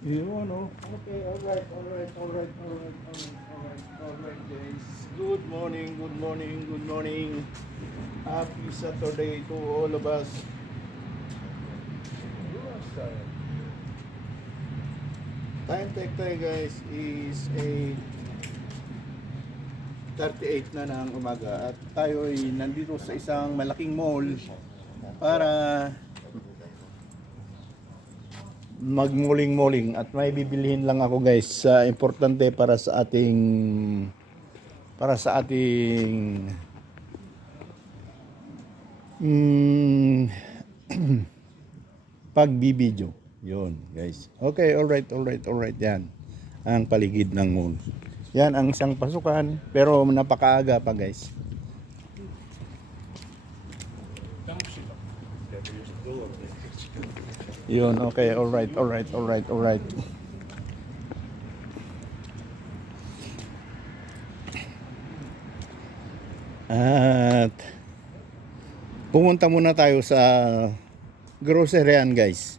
Yun, oh. Okay, alright, guys. Good morning. Happy Saturday to all of us. Time check tayo, guys, is 8:38 na ng umaga at tayo ay nandito sa isang malaking mall para magmuling-muling at may bibilihin lang ako, guys, sa importante para sa ating mm, pagbibideo. Yun, guys. Okay, alright. Yan ang paligid ng mall. Yan ang isang pasukan, pero napakaaga pa, guys. Yun, okay, alright. At pumunta muna tayo sa groceryan, guys.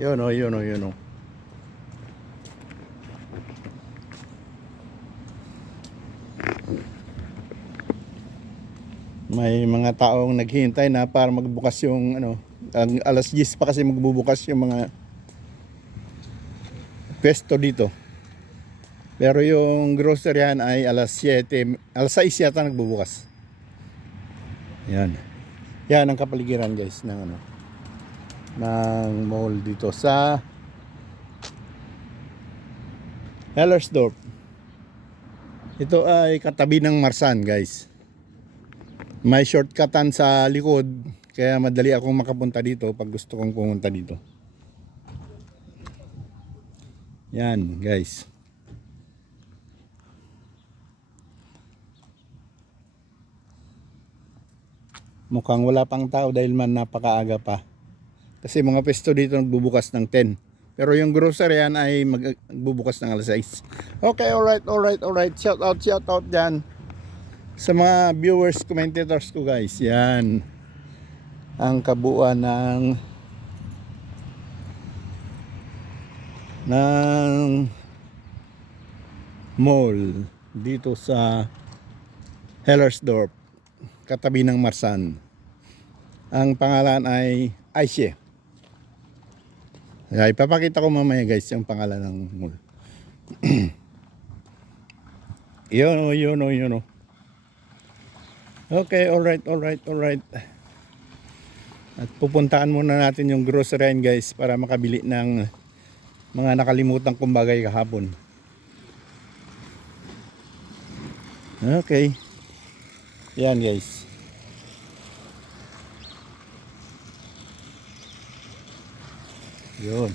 Yun o. May mga taong naghihintay na para magbukas yung ang alas 10 pa kasi magbubukas yung mga pwesto dito. Pero yung groceryan ay alas 6 yata nagbubukas. Yan. Yan ang kapaligiran, guys, ng mall dito sa Hellersdorf. Ito ay katabi ng Marsan, guys. May shortcutan sa likod, kaya madali akong makapunta dito pag gusto kong pumunta dito. Yan, guys. Mukhang wala pang tao dahil man napakaaga pa. Kasi mga pesto dito nagbubukas ng 10. Pero yung grocery yan ay magbubukas ng alas 6. Okay, alright. Shout out dyan sa mga viewers, commentators ko, guys. Yan ang kabuuan ng mall dito sa Hellersdorf, katabi ng Marsan. Ang pangalan ay Aishe. Ay, ipapakita ko mamaya, guys, yung pangalan ng mall. Yun o. Okay, alright. At pupuntaan muna natin yung grocery, guys, para makabili ng mga nakalimutan kong bagay kahapon. Okay. Yan, guys. Yun.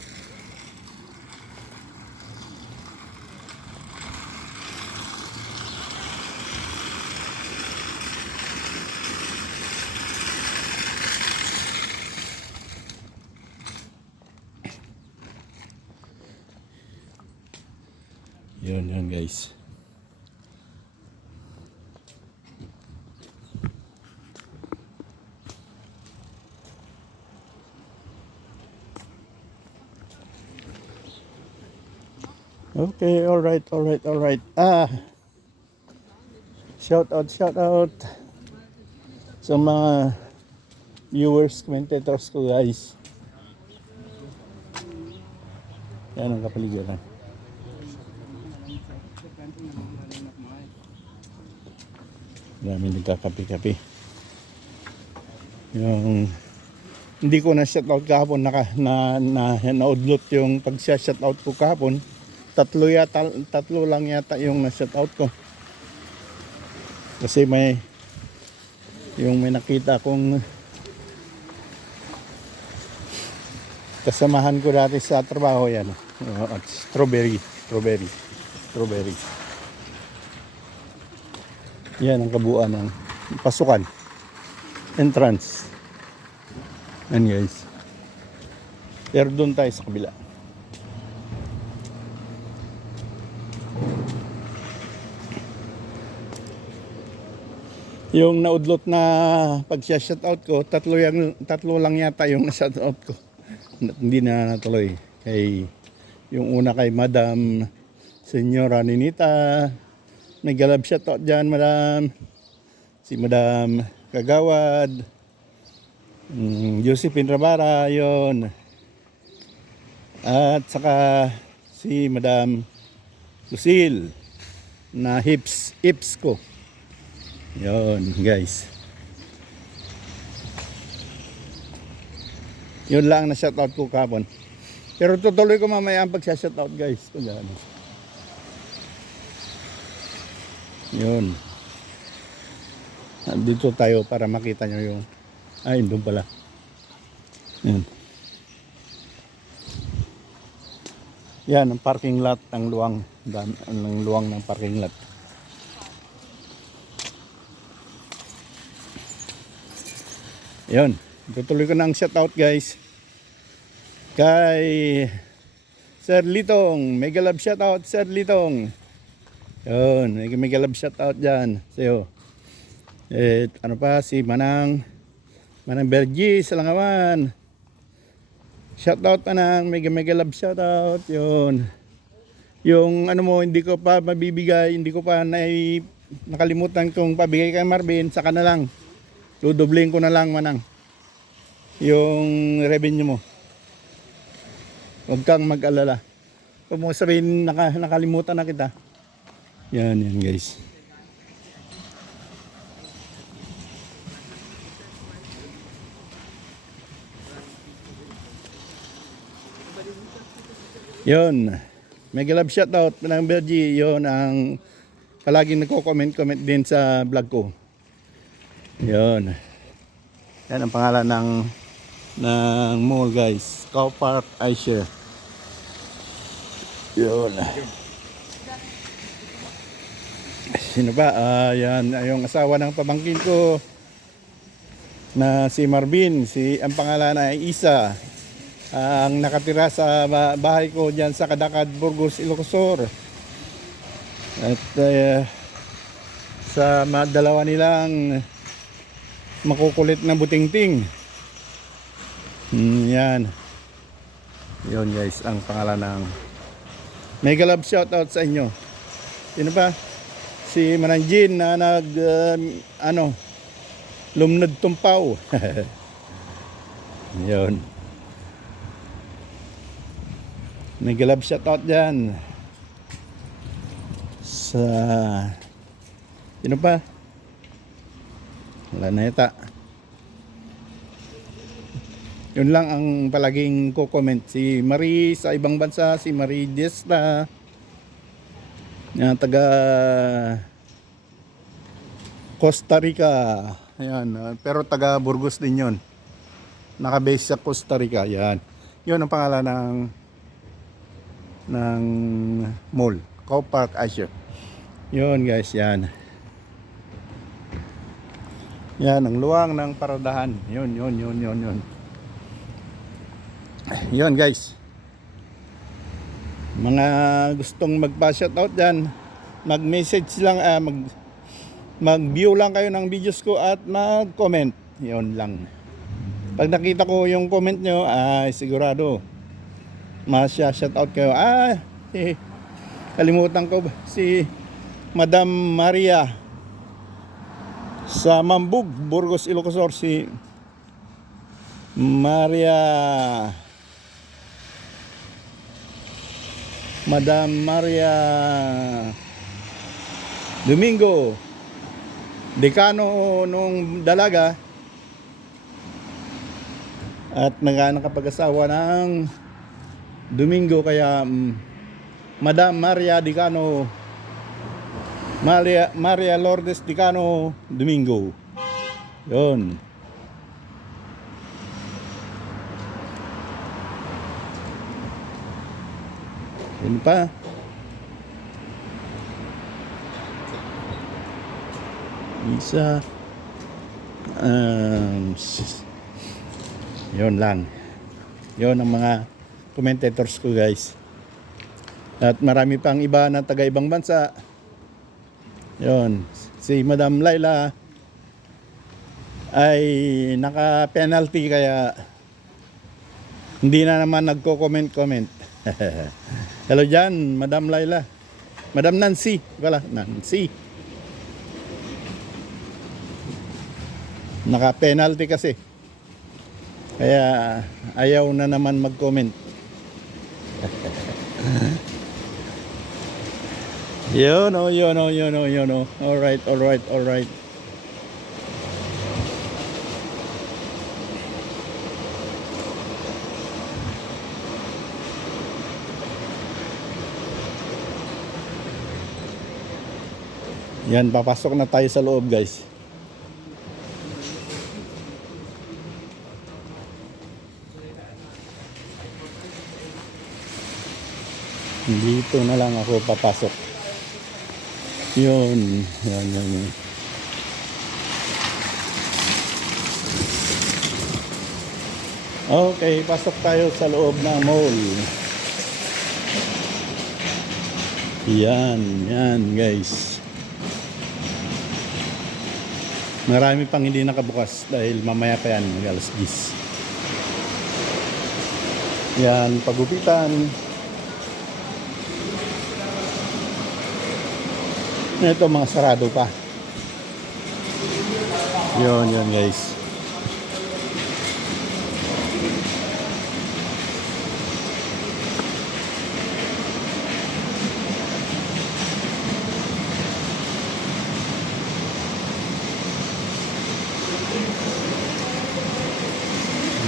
Yun, guys. Okay, alright. Shout out sa mga viewers, commentators ko, guys. Yan ang kapaligiran. Dami nagkakape-kape. Yung hindi ko na shoutout kahapon, na-outload yung pag-shoutout ko kahapon. Tatlo lang yata yung na-shoutout ko. Kasi may nakita kong kasamahan ko dati sa trabaho, yan. At strawberry. Yan ang kabuuan ng pasukan. Entrance. Yan, guys. Pero doon tayo sa kabila. Yung naudlot na pag-shoutout ko, tatlo lang yata yung na-shoutout ko. Hindi na natuloy. Kay Yung una kay Madam Senyora Ninita. May galab shoutout dyan, Madam. Si Madam Kagawad. Josephine Rabara, yon. At saka si Madam Lucille na hips ko. Yon, guys. Yun lang na shoutout ko kapon. Pero tutuloy ko mamaya ang pag-shoutout, guys. Yun. Dito tayo para makita nyo yung... Ay, doon pala. Yun. Yan, ang parking lot ng luwang. Ang luwang ng parking lot. Yun. Tutuloy ko na ang shoutout, guys. Kay Sir Litong. Mega love shoutout, Sir Litong. Yun. Mega love shoutout dyan. Sa'yo. Ano pa? Si Manang Bergie sa Langawan. Shoutout Manang. Mega love shoutout. Yun. Yung ano mo, hindi ko pa mabibigay. Hindi ko pa nakalimutan kong pabigay kay Marvin. Saka na lang. Dudubling ko na lang, Manang. Yung revenue mo. Huwag kang mag-alala. Huwag mo sabihin nakalimutan na kita. Yan guys. Yun. Mega love shoutout ng Bergie. Yun ang palaging nagko-comment din sa vlog ko. Yun. Yan ang pangalan ng mall, guys. Cow Park Asia. Yun. Sino ba? Yan yung asawa ng pamangkin ko na si Marvin. Ang pangalan ay Isa. Ang nakatira sa bahay ko dyan sa Kadakad, Burgos, Ilocosur. At sa dalawa nilang makukulit na butingting. Yan. Yun guys, ang pangalan ng mega love shoutout sa inyo. Sino pa? Si Mananjin na lumnod tumpaw. Yun. Mega love shoutout dyan. Sa sino pa? Wala na yata. Yun lang ang palaging ko-comment. Si Marie sa ibang bansa, si Marie Diesta na taga Costa Rica. Ayan, pero taga Burgos din yun. Naka-base sa Costa Rica. Yan. Yun ang pangalan ng mall. Cow Park Asia. Yun guys, yan. Yan ang luwang ng paradahan. Yun. Yun guys. Mga gustong magpa-shoutout dyan, mag-message lang, mag-view lang kayo ng videos ko at mag-comment. Yun lang. Pag nakita ko yung comment nyo, ay sigurado masya-shoutout kayo. Kalimutan ko si Madam Maria sa Mambug, Burgos, Ilocosur, si Madam Maria Domingo, dekano nung dalaga at nakapag-asawa ng Domingo, kaya Madam Maria Decano, Maria Lourdes Decano Domingo. Yun. Yun pa. Isa. Yun lang. Yun ang mga commentators ko guys. At marami pang iba na taga ibang bansa. Yun. Si Madam Laila ay naka-penalty kaya hindi na naman nagko-comment. Hello dyan, Madam Laila. Madam Nancy. Wala, Nancy. Naka-penalty kasi. Kaya ayaw na naman mag-comment. Yun o, yun o, yun o, yun o. Alright, alright, alright. Yan, papasok na tayo sa loob, guys. Dito na lang ako papasok. Yun, yan, yan, yan. Okay, pasok tayo sa loob ng mall. Yan, yan, guys. Marami pang hindi nakabukas dahil mamaya pa yan, mag-alas 10. Yan, pagupitan. Ito mga sarado pa. Yun, yun guys.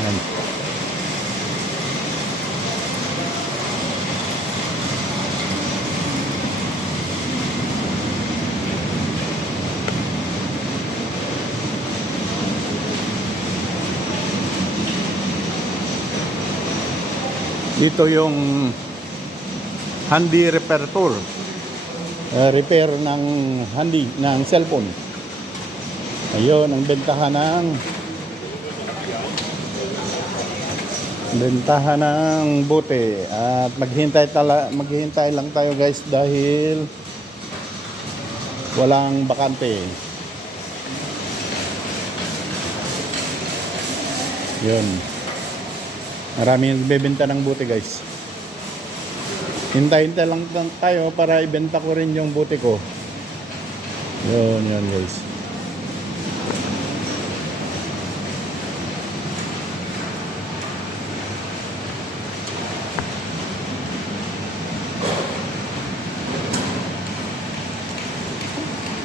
Yan. Dito yung handy repair tour. Repair ng handy, ng cellphone. Ayun, ang bentahan ng bote. At maghihintay lang tayo guys dahil walang bakante. Yun. Maraming nagbebenta ng bote guys. Hintay-hintay lang tayo para ibenta ko rin yung bote ko. Yun, yun guys.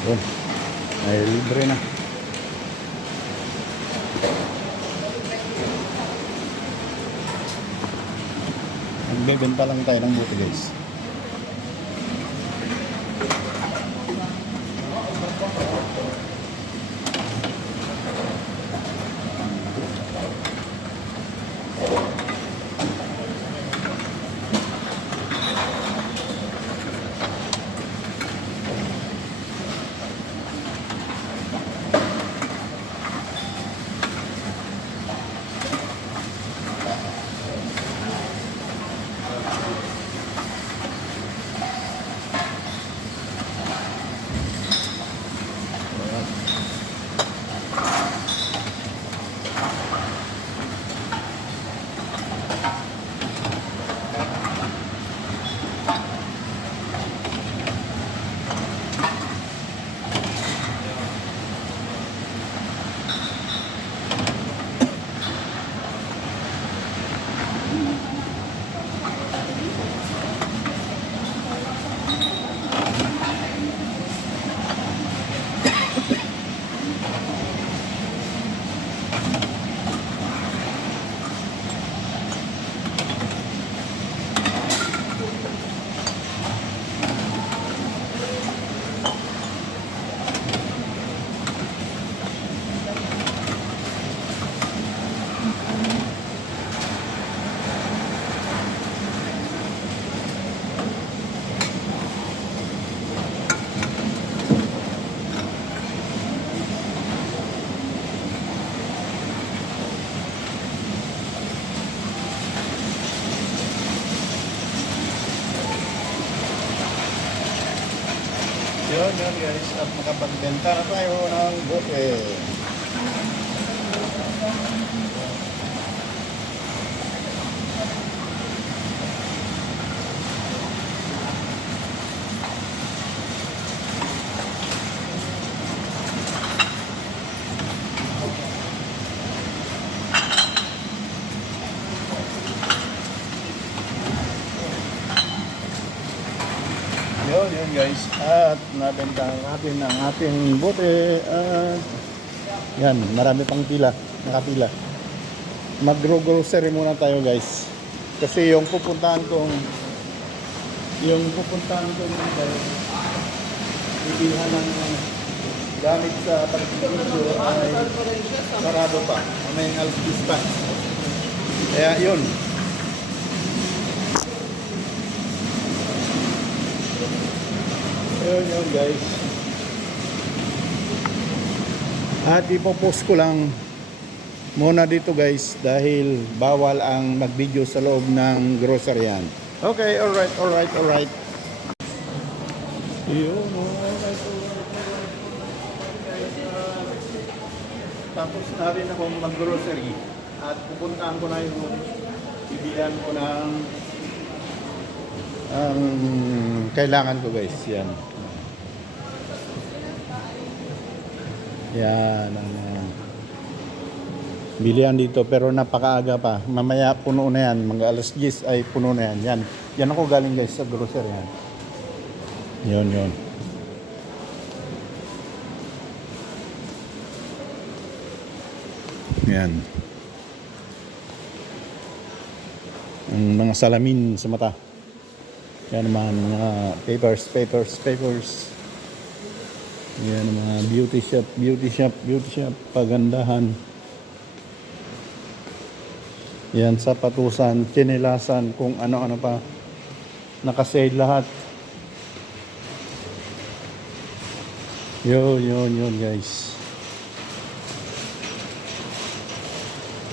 Yun. Ay, libre na. Nagbebenta lang tayo ng bote guys. Yun guys, at makapagbenta na tayo ng bote. yun guys. At nabenta natin ang ating bote. At yan, marami pang pila. Nakapila. Mag-grocery muna tayo guys. Kasi yung pupuntahan kong guys, ibilhan ng gamit sa pagpipinto ay sarado pa. May alas pa. Kaya yun. Yun guys. At ipopost ko lang muna dito guys dahil bawal ang mag-video sa loob ng groceryan. Okay, alright. Yun, alright. Tapos na rin ako mag-grocery at pupuntaan ko na yung ibilan ko ng kailangan ko guys. Yan ang bilihan dito pero napakaaga pa. Mamaya puno na yan. Mga alas 10 ay puno na yan. Yan ako galing guys sa grocery yan. Yun. Yan. Ang mga salamin sa mata. Yan naman mga papers. Yan mga beauty shop, pagandahan. Yan sapatusan, tsinellasan, kung ano-ano pa. Nakasale lahat. Yun guys.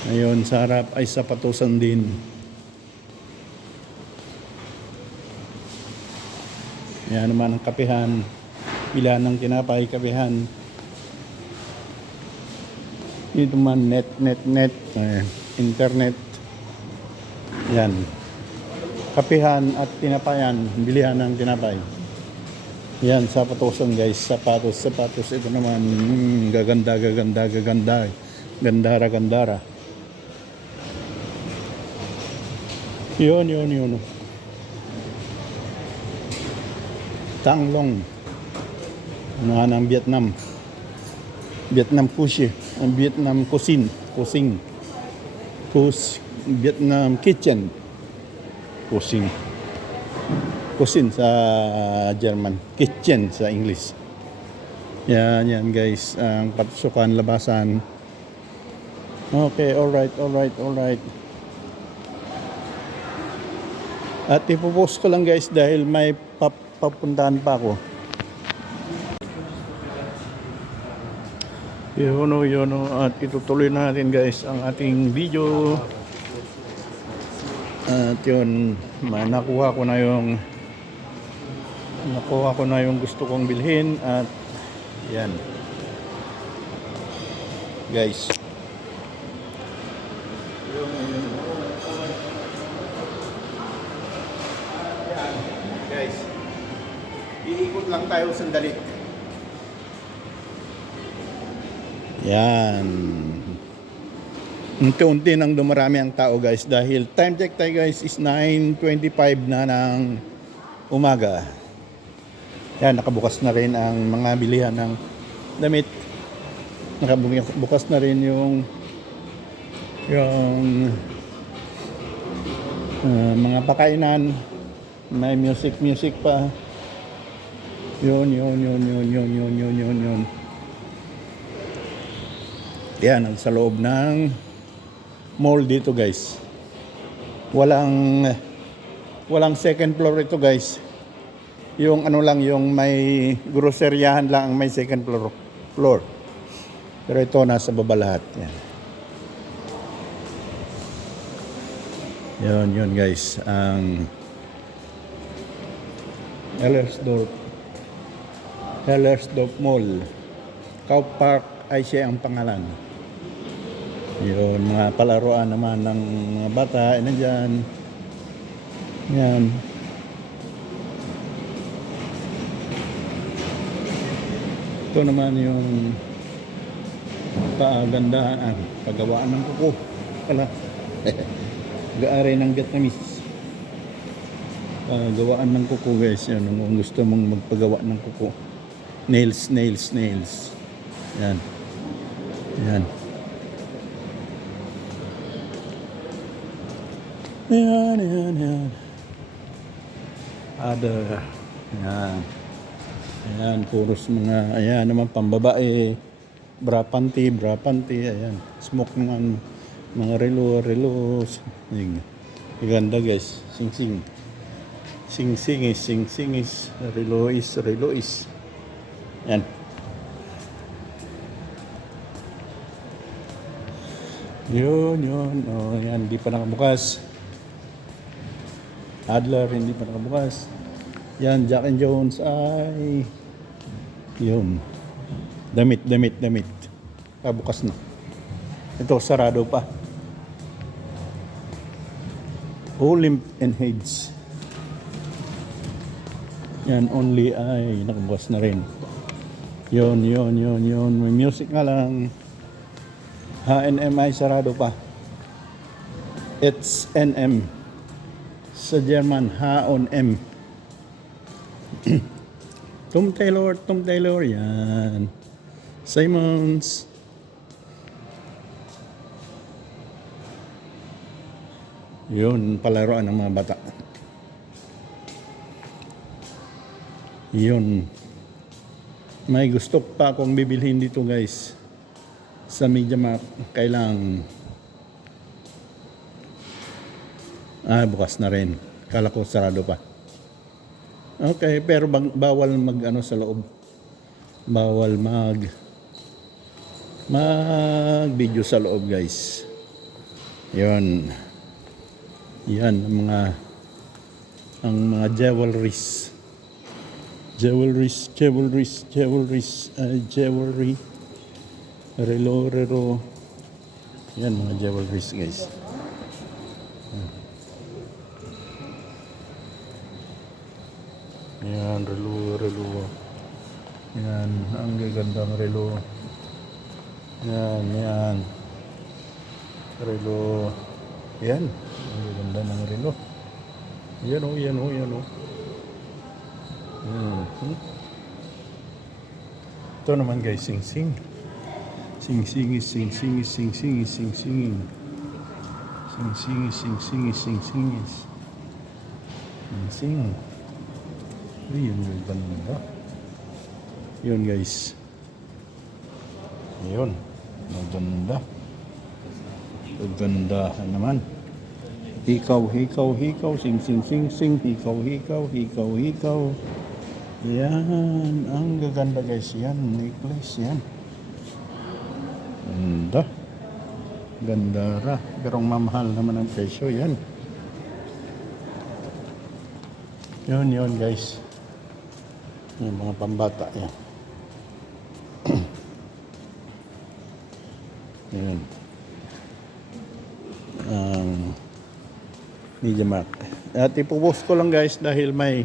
Ayun, sa harap ay sapatusan din. Yan naman ang kapihan. Pila ng tinapay, kapihan. Ito man, net. Internet. Yan. Kapihan at tinapayan. Bilihan ng tinapay. Yan, sapatusan guys. Sapatos. Ito naman, gaganda. Gandara. Yun. Tanglong. Ano ng Vietnam Kushi, Vietnam Kusing, Vietnam Kitchen, Kusin sa German, Kitchen sa English. Yan guys, ang patusukan, labasan. Okay, alright. At ipopost ko lang guys dahil may papuntahan pa ako. Yun, at itutuloy natin guys ang ating video. At yun, nakuha ko na yung gusto kong bilhin. At yan guys, iikot lang tayo sandali. Yan. Unti-unti nang dumarami ang tao guys dahil time check tayo guys is 9:25 na ng umaga. Yan, nakabukas na rin ang mga bilihan ng damit. Nakabukas na rin yung mga pakainan. May music pa. Yun. Yan, sa loob ng mall dito guys. Walang second floor ito guys. Yung yung may groceryahan lang ang may second floor. Pero ito nasa baba lahat. Yun guys, ang Hellersdorf Mall. Cow Park ay siya ang pangalan. Yun, mga palaruan naman ng mga bata, nandyan. Yan. Ito naman yung pagandahan, paggawaan ng kuko. Gaari ng Vietnamese. Gawaan ng kuko guys. Yan, kung gusto mong magpagawa ng kuko. Nails, nails, nails. Yan. Yan. Yan, yan, yan. Ada. Yan. Ayan, puros mga, ayan naman pambabae. Bra panty, ayan. Smoke naman, mga relo. Ayan. Ganda guys, sing-sing. Sing-sing is, relo is. Yan. Yun. Oh, yan, hindi pa nakabukas. Adler, hindi pa nakabukas. Yan, Jack and Jones ay yun. Damit. Bukas na. Ito, sarado pa. Olymp and Heads. Yan, only ay nakabukas na rin. Yun. May music nga lang. H&M ay sarado pa. It's NM. Sa German, H&M. Tom Taylor, yan. Simons. Yun, palaruan ng mga bata. Yun. May gusto pa akong bibilhin dito guys. Sa MediaMarkt, kailang bukas na rin. Kala ko sarado pa. Okay, pero bawal mag sa loob. Bawal mag video sa loob, guys. 'Yon. Yan ang mga jewelries. Jewelry. Relo. Yan mga jewelries, guys. Yan, relo. Yan, ang gagandang relo. Yan. Relo. Yan, ang gaganda ng relo. Yan o. Ito naman guys, sing-sing. Sing-sing. Yun, ganda. Yun guys. Yun. Maganda. Ganda naman. Hikaw. Sing. Hikaw. Yan. Ang gaganda guys. Yan. Necklace. Yan. Ganda ra. Pero mamahal naman ang presyo. Yan. Yun guys. Yung mga pambata yan. Yan. MediaMarkt. At ipopost ko lang guys dahil may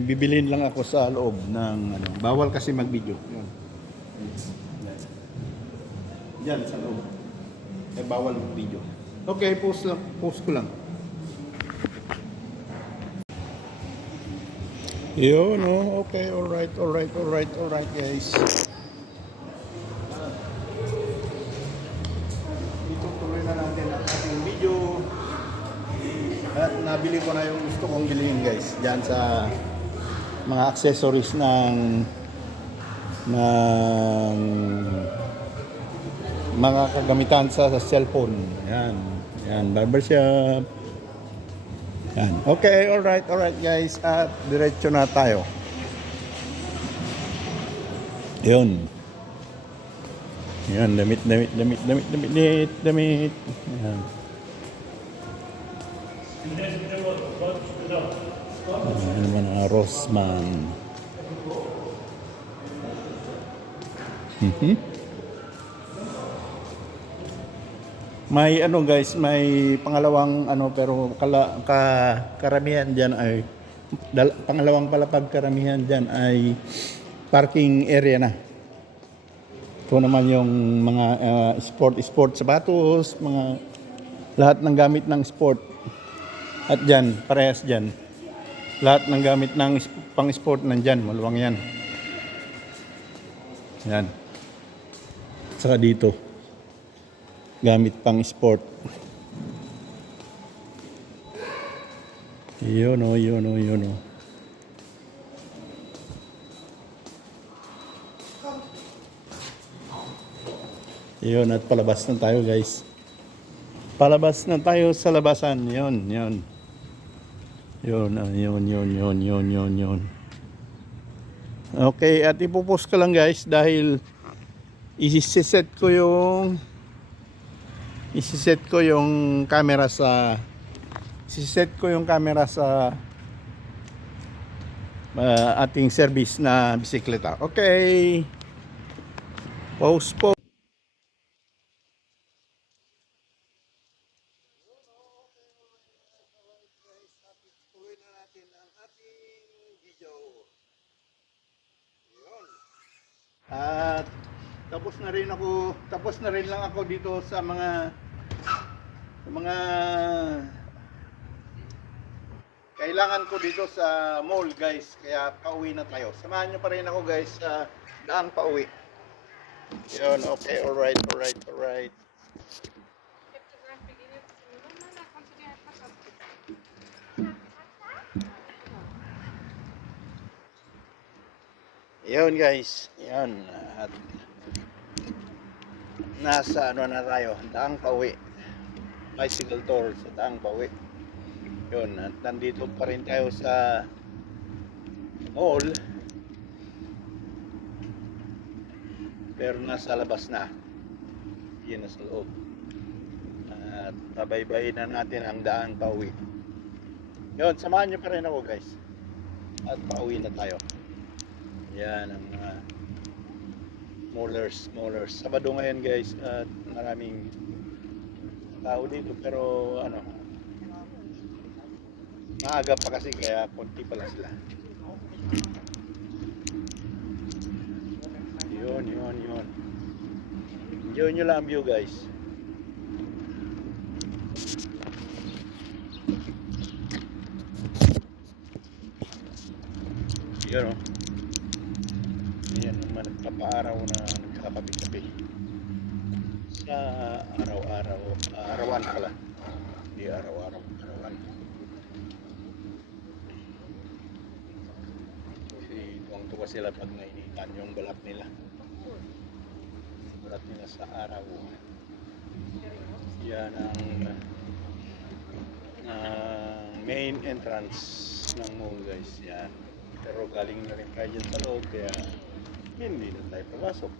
bibilin lang ako sa loob ng bawal kasi mag-video. Yan. Diyan sa loob. Bawal mag-video. Okay, post ko lang. Yun, no? Okay, alright guys. Dito tuloy na natin ang ating video. At nabili ko na yung gusto kong bilhin guys. Diyan sa mga accessories ng mga kagamitan sa cellphone. Yan, barbershop. Yan. Okay, alright guys. At diretso na tayo. Yun. Yan, damit. Yan. Yan naman ang Rossmann. May guys, may pangalawang pero karamihan diyan ay pangalawang palapag karamihan diyan ay parking area na. Ito naman yung mga sport sapatos, mga lahat ng gamit ng sport. At dyan, parehas dyan. Lahat ng gamit ng pang-sport nandyan, maluwang yan. Yan. Saka dito, gamit pang-sport. Yun o, yun o, yun o. Yun, at palabas na tayo guys. Palabas na tayo sa labasan. Yun, yun. Yun, yun, yun, yun, yun, yun, yun. Okay, at ipopost ko lang guys dahil isiset ko yung camera sa ating service na bisikleta. Okay. Post po. At tapos na rin lang ako dito sa mga kailangan ko dito sa mall guys, kaya pauwi na tayo. Samahan nyo pa rin ako guys sa daang pauwi. Yun, okay, alright. Yun guys, yun. At nasa na tayo, daang pauwi. Bicycle tour sa daang pauwi. Yun, at nandito pa rin tayo sa mall. Pero nasa labas na. Yan na sa loob. At pabaybayin na natin ang daang pauwi. Yun, samahan nyo pa rin ako guys. At pauwi na tayo. Yan ang mga molars. Sabado ngayon guys at maraming tao dito pero maaga pa kasi kaya konti pa lang sila. Yun. Enjoy nyo lang ang view guys. Yun o. Yan naman nagpapaaraw na nagkakapi-kapi sa arawan pala, hindi arawan. Kasi tuwang-tuwa sila pag nainitan yung balat nila sa araw. Yan ang main entrance ng mall guys. Yan, pero galing na rin tayo dyan sa loob kaya hindi na tayo pumasok.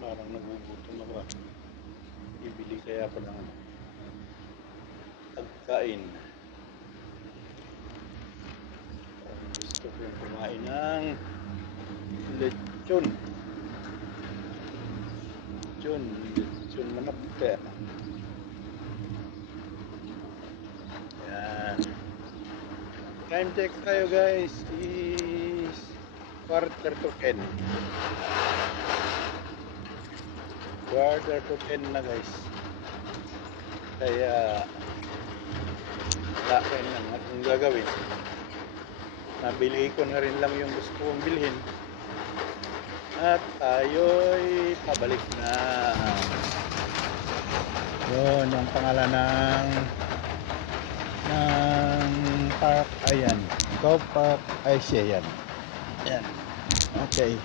Parang nagugutom ako. Ibili kaya pa ng pagkain. Gusto ko yung kumain ng lechon manok. Yan. Time check tayo guys is 9:45. 9:45 na guys. Kaya wala rin lang akong gagawin. Nabili ko na rin lang yung gusto kong bilhin. At tayo'y pabalik na. Yun ang pangalan ng park. Ayan, Go Park Asia yan. Yan. Okay.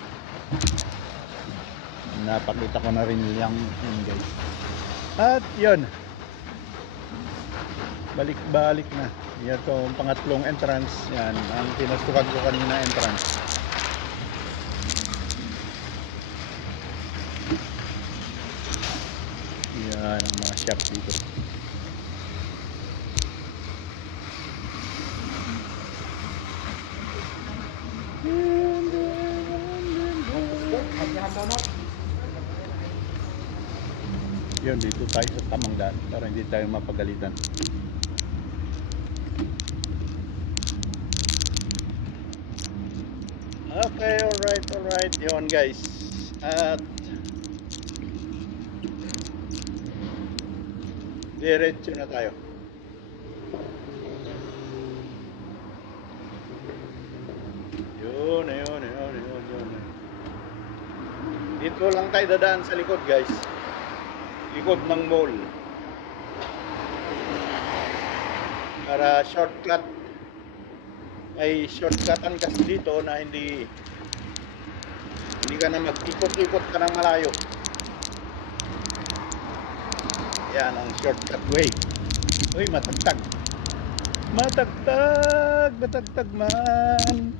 Napakita ko na rin yung guys. At yun, balik na. Yan itong pangatlong entrance. Yan ang tinutukan ko kanina entrance. Yan ang mga shop dito. Yun, dito tayo sa tamang daan para hindi tayo mapagalitan. Okay, alright. Yun guys. At Diretso na tayo. Yun. Dito lang tayo dadaan sa likod, guys. Likod ng mall. Para shortcut. Ay shortcutan kasi dito na hindi ka na mag-ikot-ikot ka ng malayo. Yan ang shortcut way. Uy, matagtag man.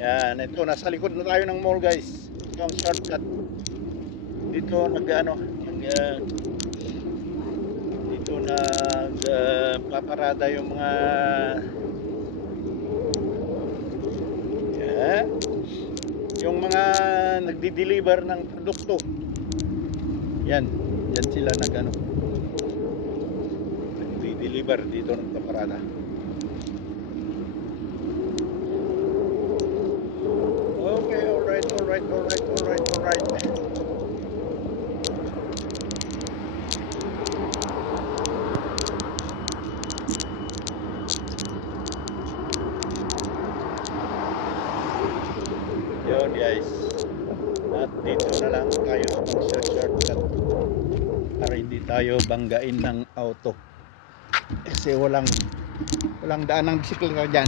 Yan, ito nasa likod na tayo ng mall, guys. Ito ang shortcut. Dito paparada yung mga yung mga nagdi-deliver ng produkto. Yan sila nagdi-deliver dito, nagpaparada. Okay, alright. Yun, guys. At dito na lang tayo mag-shortcut para hindi tayo banggain ng auto. Kasi walang daan ng bisikleta dyan.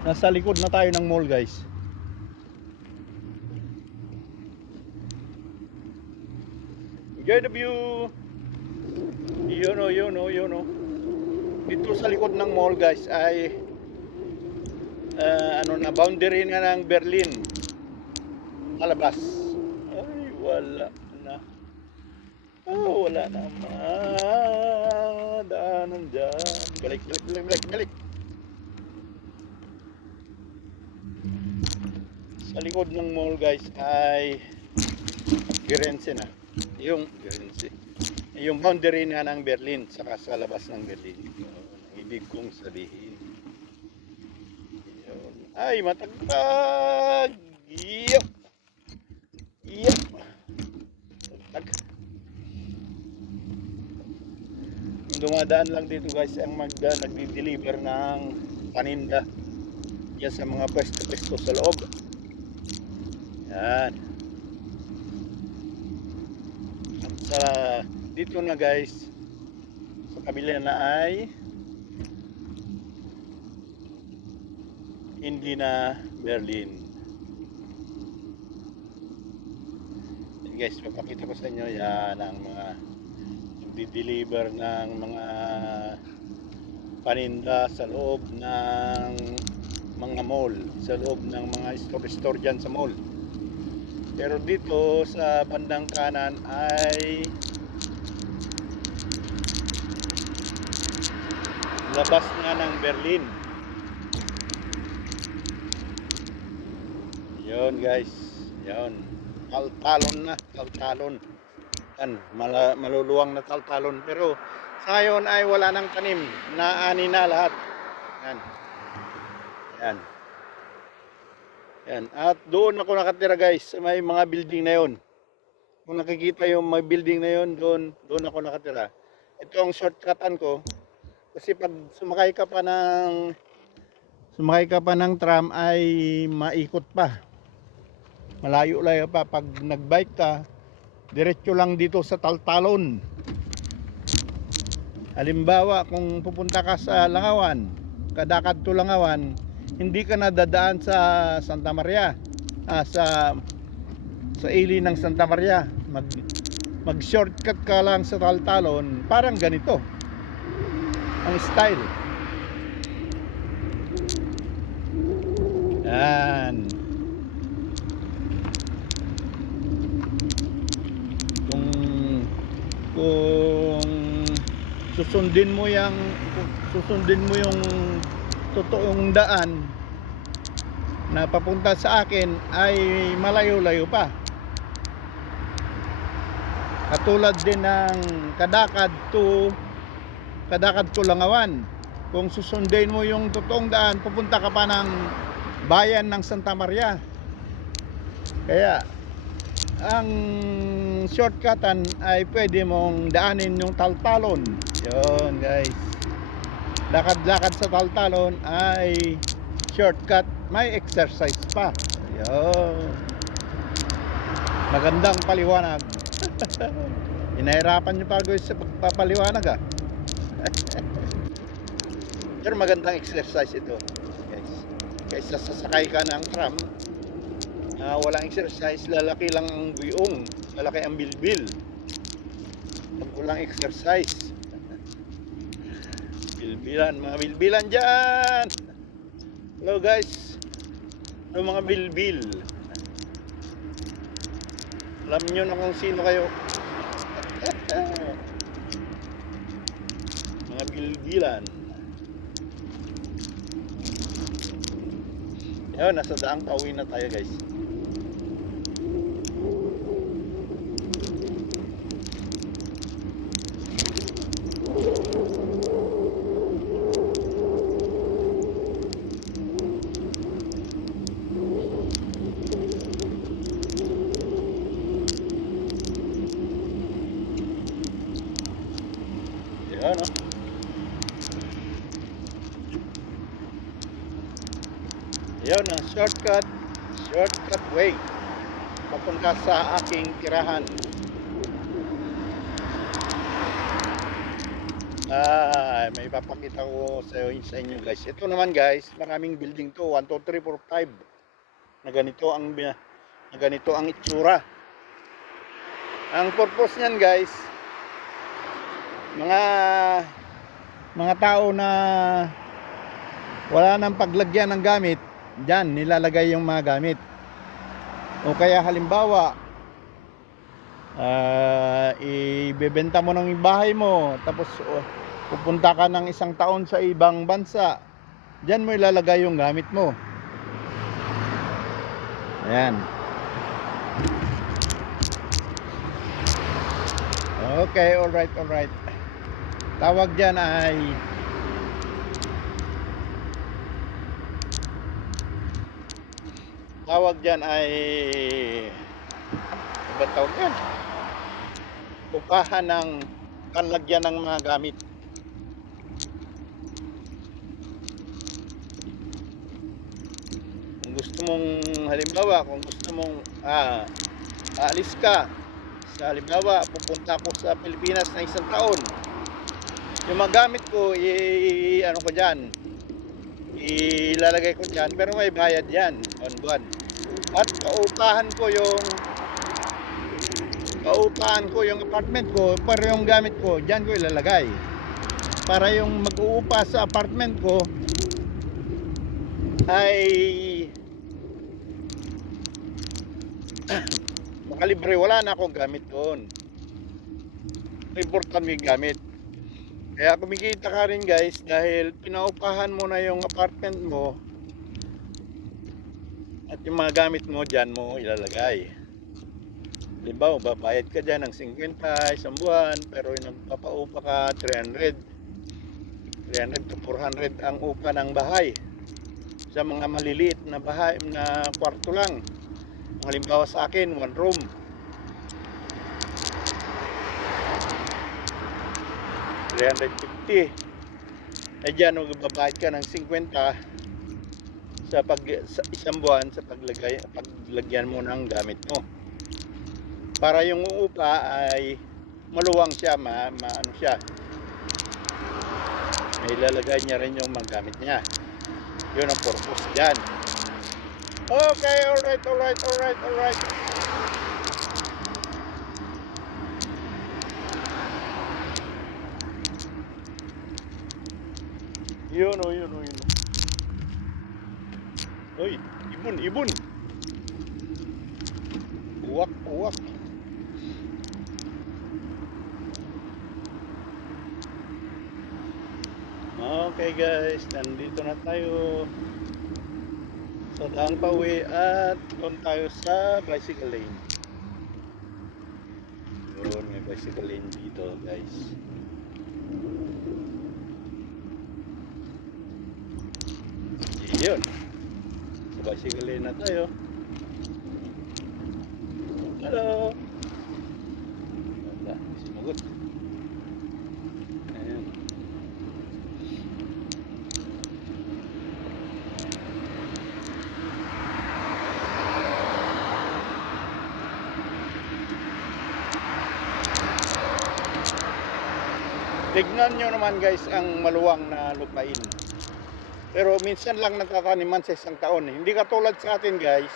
Nasa likod na tayo ng mall, guys. Enjoy the view. Yun o. Dito sa likod ng mall, guys, ay boundary na ng Berlin. Palabas. Ay, wala na. Wala na daanan dyan. Balik. Sa likod ng mall, guys, ay Firenze na. Yung boundary na ng Berlin, saka sa labas ng Berlin. Ibig kong sabihin. Ay, matagtag. Yup. Dumadaan lang dito, guys, ang nagdi-deliver ng paninda. Yan sa mga pwesto sa loob. Yan. At dito na, guys, sa kabila na ay hindi na Berlin. Guys, papakita ko sa inyo yan ang mga di-deliver ng mga paninda sa loob ng mga mall, sa loob ng mga store dyan sa mall. Pero dito sa bandang kanan ay labas nga ng Berlin. Yun, guys, yun, taltalon. Yan, maluluwang na taltalon. Pero sa ngayon ay wala nang tanim, naani na lahat. Yan. At doon ako nakatira, guys, sa may mga building na yon. Kung nakikita yung mga building na yon, doon ako nakatira. Ito ang shortcutan ko. Kasi pag sumakay ka pa ng tram ay maikot pa. Malayo-layo pa. Pag nagbike ka, diretso lang dito sa taltalon. Halimbawa, kung pupunta ka sa Langawan, kadakad to Langawan, hindi ka na dadaan sa Santa Maria, sa ili ng Santa Maria. Mag shortcut ka lang sa taltalon. Parang ganito ang style. Yan. Kung susundin mo yung totoong daan na papunta sa akin ay malayo-layo pa. Katulad din ng kadakad to Langawan. Kung susundin mo yung totoong daan, pupunta ka pa ng bayan ng Santa Maria. Kaya ang ang shortcutan ay pwede mong daanin yung Taltalon. Yun guys, lakad-lakad sa Taltalon ay shortcut, may exercise pa. Yun, magandang paliwanag. Inahirapan nyo pa guys sa pagpapaliwanag pero magandang exercise ito guys, kaysa sasakay ka ng tram walang exercise, lalaki lang ang buiong, lalaki ang bilbil pag walang exercise. Bilbilan, mga bilbilan dyan, hello guys, hello mga bilbil, alam nyo na kung sino kayo. Mga bilbilan. Yun, nasa daang pauwi na tayo guys. Yan o. Yan ang shortcut way papunta sa aking tirahan. May papakita ko sa inyo guys. Ito naman guys, maraming building to, 1, 2, 3, 4, 5 na ganito ang itsura. Ang purpose niyan guys, mga tao na wala nang paglagyan ng gamit, diyan nilalagay yung mga gamit. O kaya halimbawa ibebenta mo ng bahay mo, tapos pupunta ka ng isang taon sa ibang bansa, diyan mo ilalagay yung gamit mo. Ayan. Okay, alright. Tawag dyan ay ibang tawag yan, upahan ng panlagyan ng mga gamit. Kung gusto mong, halimbawa, kung gusto mong aalis ka, sa halimbawa pupunta ako sa Pilipinas na isang taon, yung mga gamit ko ano ko dyan, ilalagay ko dyan, pero may bayad yan on buwan, at paupahan ko yung apartment ko, pero yung gamit ko dyan ko ilalagay, para yung mag-uupa sa apartment ko ay makalibre, wala na akong gamit doon. Important yung gamit. Kaya kumikita ka rin guys, dahil pinaupahan mo na yung apartment mo at yung mga gamit mo dyan mo ilalagay. Halimbawa, babayad ka dyan ng 50 isang buwan, pero nagpapaupa ka 300 to 400 ang upa ng bahay. Sa mga maliliit na bahay na kwarto lang, halimbawa sa akin 1 room, $350. Dyan magbabayad ka ng 50 sa isang buwan sa paglagyan mo ng gamit mo, para yung upa ay maluwang siya, ano siya, may ilalagay niya rin yung mga gamit niya. Yun ang purpose dyan. Okay, alright. Yun o. Uy, ibon. Uwak. Okay guys, nandito na tayo sa daang pauwi at doon tayo sa bicycle lane. Yun, may bicycle lane dito guys. Yun, sa bicycle lane na tayo. Hello. Tignan nyo naman guys ang maluwang na lupain. Pero minsan lang nagtataniman sa isang taon. Hindi katulad sa atin guys.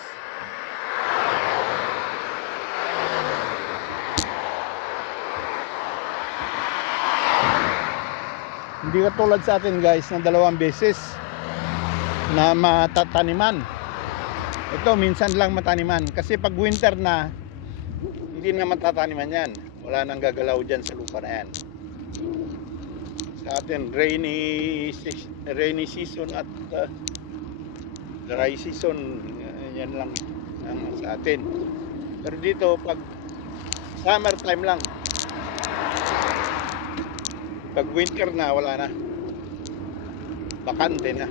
Hindi katulad sa atin guys na 2 beses na matataniman. Ito minsan lang mataniman. Kasi pag winter na, hindi na matataniman yan. Wala nang gagalaw dyan sa lupa na yan. Sa atin rainy season at dry season, yan lang ang sa atin. Pero dito pag summer time lang, pag winter na wala na, bakante na.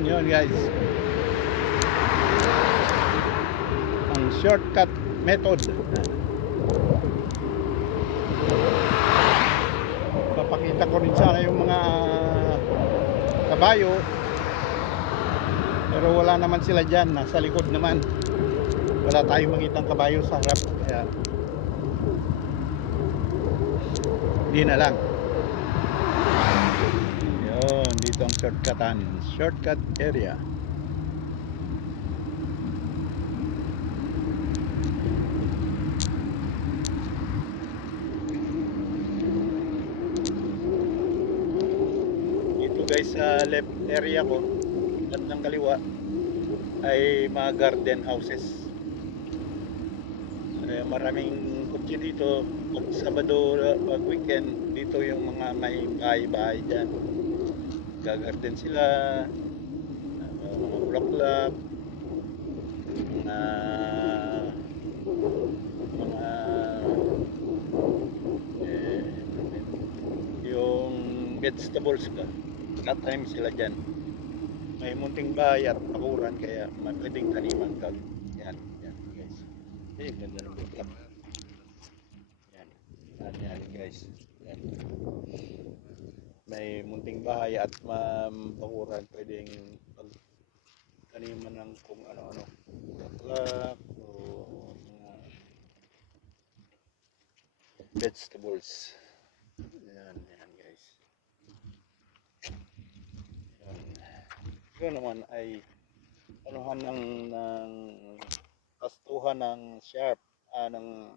Yun guys, ang shortcut method. Papakita ko rin sana yung mga kabayo, pero wala naman sila dyan, nasa likod naman. Wala tayong makitang kabayo sa harap, kaya hindi na lang. Yun, dito ang shortcut area. Dito guys sa left area ko, bandang kaliwa, ay mga garden houses. Maraming kotse dito. Pag Sabado, pag weekend, dito yung mga may bahay-bahay dyan. Gagarden sila, mga bulaklak, mga yung vegetables ka, natanim sila dyan. May munting bahay at pakuran, kaya may pwedeng taniman ka. Yan guys. Ganda ng bulaklak. Yan guys. Yan. May munting bahay at mapakuran, pwedeng pagtaniman ng kung ano-ano, bulaklak o mga vegetables. Yan guys. Yan. Ito naman ay anuhan ng pastuhan ng sharp, ng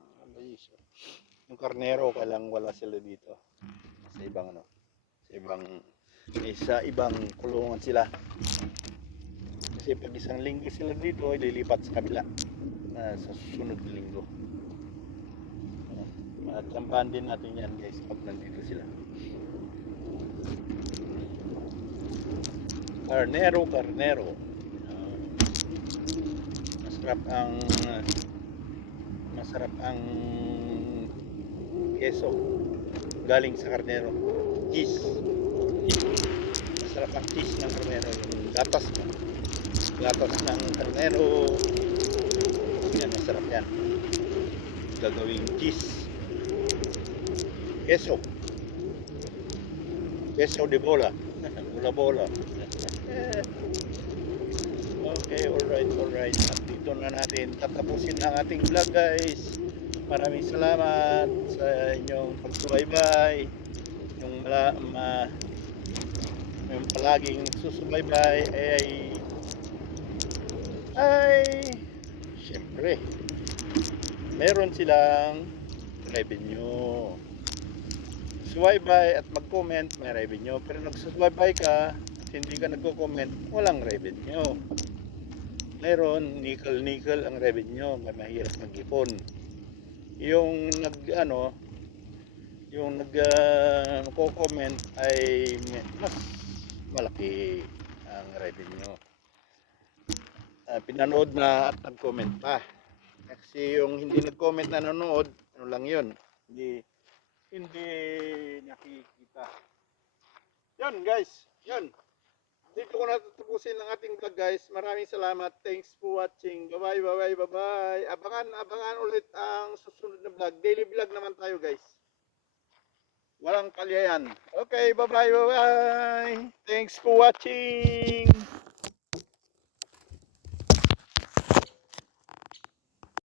karnero, kailang wala sila dito sa ibang sa ibang kulungan sila, kasi pag isang linggo sila dito ay lilipat sa kabila sa susunod na linggo. Matsambahan din natin yan guys pag nandito sila. Karnero masarap ang keso galing sa karnero. Cheese. Masarap ang cheese ng karnero. Yung gatas ng karnero. Yan, masarap yan. Gagawing cheese. Keso de bola. Bola. Okay, alright. At dito na natin tatapusin ang ating vlog guys. Maraming salamat sa inyong pagsubaybay. Yung palaging susubaybay ay syempre meron silang revenue. Subaybay at mag-comment, may revenue. Pero nagsusubaybay ka at hindi ka nagko-comment, walang revenue. Meron nickel ang revenue, may mahirap mag-ipon. Yung yung nagko-comment ay mas malaki ang revenue. Pinanood na at nag-comment pa. Kasi yung hindi nag-comment na nanonood, ano lang yun, hindi nakikita. Yun guys, yun. Dito ko natatapusin ang ating vlog guys. Maraming salamat. Thanks for watching. Bye bye, bye bye, bye bye. Abangan ulit ang susunod na vlog. Daily vlog naman tayo guys. Walang palya yan. Okay, bye bye, bye bye. Thanks for watching.